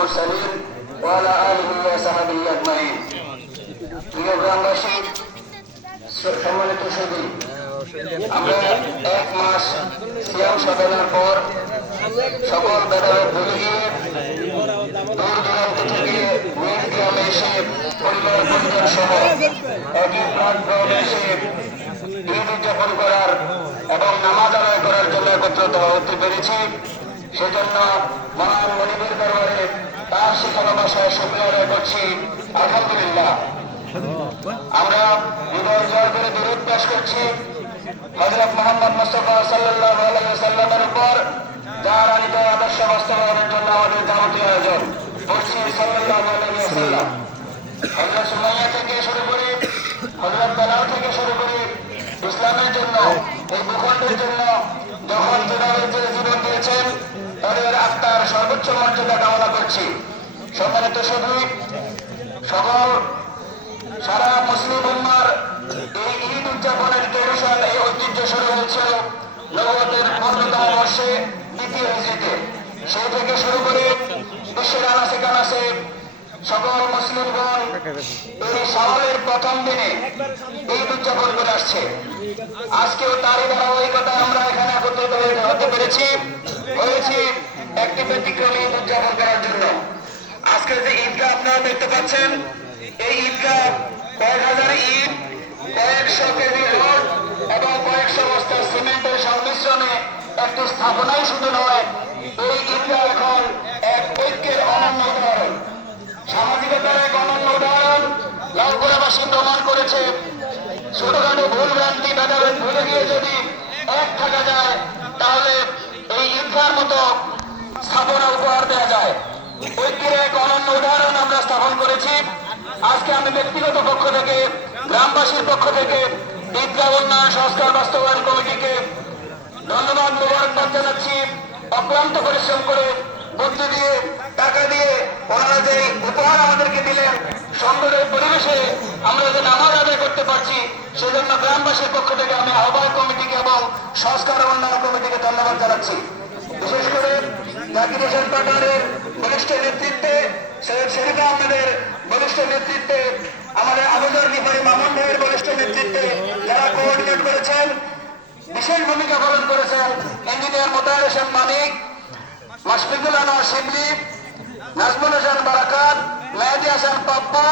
المرسلين وعلى آله وصحبه أجمعين প্রিয় গ্রামবাসী সম্মানিত সুধী আমরা এক মাস সিয়াম সাধনার পর সকল বেদাত ভুলে গিয়ে দূর দূরান্ত থেকে নিজ গ্রামে এসে পরিবার পরিজন সহ একই প্ল্যাটফর্মে এসে ঈদ উদযাপন করার এবং নামাজ আদায় করার জন্য একত্রিত হতে পেরেছি। সেজন্য মহান মনিবের দরবারে তার শিখানো ভাষায় শুকরিয়া আদায় করছি, আলহামদুলিল্লাহ। আমরা হৃদয় জয় করে দরুদ পেশ করছি হযরত মুহাম্মদ মুস্তাফা সাল্লাল্লাহু আলাইহি ওয়াসাল্লামের উপর, যার আনিত আদর্শ বাস্তবায়নের জন্য আমাদের যাবতীয় আয়োজন করছি সাল্লাল্লাহু আলাইহি ওয়াসাল্লাম। হযরত সুমাইয়া থেকে শুরু করে হযরত বেলাল থেকে শুরু করে ইসলামের জন্য এই ভূখণ্ডের জন্য যখন যে জীবন দিয়েছেন তাদের আত্মার সর্বোচ্চ মর্যাদা কামনা করছি। সম্মানিত শুধু সকল সারা মুসলিম উম্মার এই ঈদ উদযাপনের ট্রেডিশন, এই ঐতিহ্য শুরু হয়েছিল নবুয়তের 15তম বর্ষে দ্বিতীয় হিজরিতে। সেই থেকে শুরু করে বিশ্বের আনাচে কানাচে সকল মুসলিমগণ এই শাওয়ালের প্রথম দিনে ঈদ উদযাপন করে আসছে। আজকেও তারই ধারাবাহিকতা আমরা এখানে একত্রিত হতে পেরেছি, হয়েছি একটি ব্যতিক্রমী ঈদ উদযাপন করার জন্য। আজকে যে ঈদগাহ আপনারা দেখতে পাচ্ছেন, এই ঈদগাহ কয়েক হাজার ইট, কয়েকশো কেজি রড এবং কয়েকশো বস্তা সিমেন্টের সংমিশ্রণে একটি স্থাপনাই শুধু নয়, এই ঈদগাহ এখন এক ঐক্যের অনন্য উদাহরণ, সামাজিকতার এক অনন্য উদাহরণ। লালগোলাবাসী প্রমাণ করেছে ছোটখাটো ভুল ভ্রান্তি ভেদাভেদ ভুলে গিয়ে যদি এক থাকা যায় তাহলে এই ঈদগাহর মতো স্থাপনা উপহার দেওয়া যায়। ঐক্যের এক অনন্য উদাহরণ আমরা স্থাপন করেছি। আজকে আমি ব্যক্তিগত পক্ষ থেকে, গ্রামবাসীর পক্ষ থেকে ঈদগাহ উন্নয়ন সংস্কার বাস্তবায়ন কমিটিকে ধন্যবাদ মোবারকবাদ জানাচ্ছি। অক্লান্ত পরিশ্রম করে বুদ্ধি দিয়ে টাকা দিয়ে ওনারা যে উপহার আমাদেরকে দিলেন, সুন্দরের পরিবেশে আমরা যে নামাজ আদায় করতে পারছি, সেজন্য গ্রামবাসীর পক্ষ থেকে আমি আহ্বায়ক কমিটিকে এবং সংস্কার উন্নয়ন কমিটিকে ধন্যবাদ জানাচ্ছি। বিশেষ করে জাকির হোসেন পাটোয়ারির বলিষ্ঠ নেতৃত্বে, সৈয়দ শরীফ আহমেদের বলিষ্ঠ নেতৃত্বে, আমাদের আবুজার নিপারি মামুন ভাইয়ের বলিষ্ঠ নেতৃত্বে যারা কোঅর্ডিনেট করেছেন, বিশেষ ভূমিকা পালন করেছেন ইঞ্জিনিয়ার মোতায়ের হোসেন মানিক, মাশফিকুল আনোয়ার শিবলি, নাজমুল হোসেন বারাকাত, মেহেদী হাসান পাপ্পু,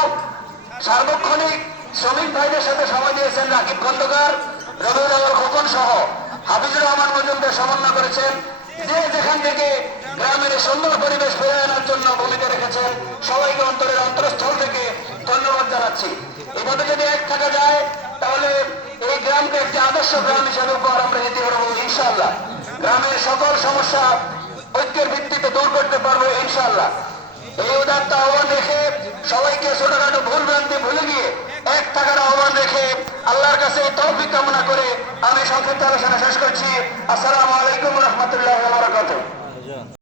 সার্বক্ষণিক শ্রমিক ভাইদের সাথে সময় দিয়েছেন রাকিব খন্দকার, রবিউল আউয়াল খোকন সহ হাফিজুর রহমান মজুমদার সমন্বয় করেছেন। যে যেখান থেকে গ্রামের সুন্দর পরিবেশ ফিরে আনার জন্য ভূমিকা রেখেছেন, সবাইকে অন্তরের অন্তরস্থল থেকে ধন্যবাদ জানাচ্ছি। এভাবে যদি এক থাকা যায় তাহলে এই গ্রামকে একটি আদর্শ গ্রাম হিসেবে উপহার আমরা দিতে পারবো ইনশাআল্লাহ। গ্রামের সকল সমস্যা ঐক্যের ভিত্তিতে দূর করতে পারবো ইনশাআল্লাহ। এই উদাত্ত আহ্বান রেখে সবাইকে ছোটখাটো ভুল ভ্রান্তি ভুলে গিয়ে এক থাকার আহ্বান রেখে আল্লাহর কাছে তৌফিক কামনা করে আমি সংক্ষিপ্ত আলোচনা শেষ করছি। আসসালামু আলাইকুম।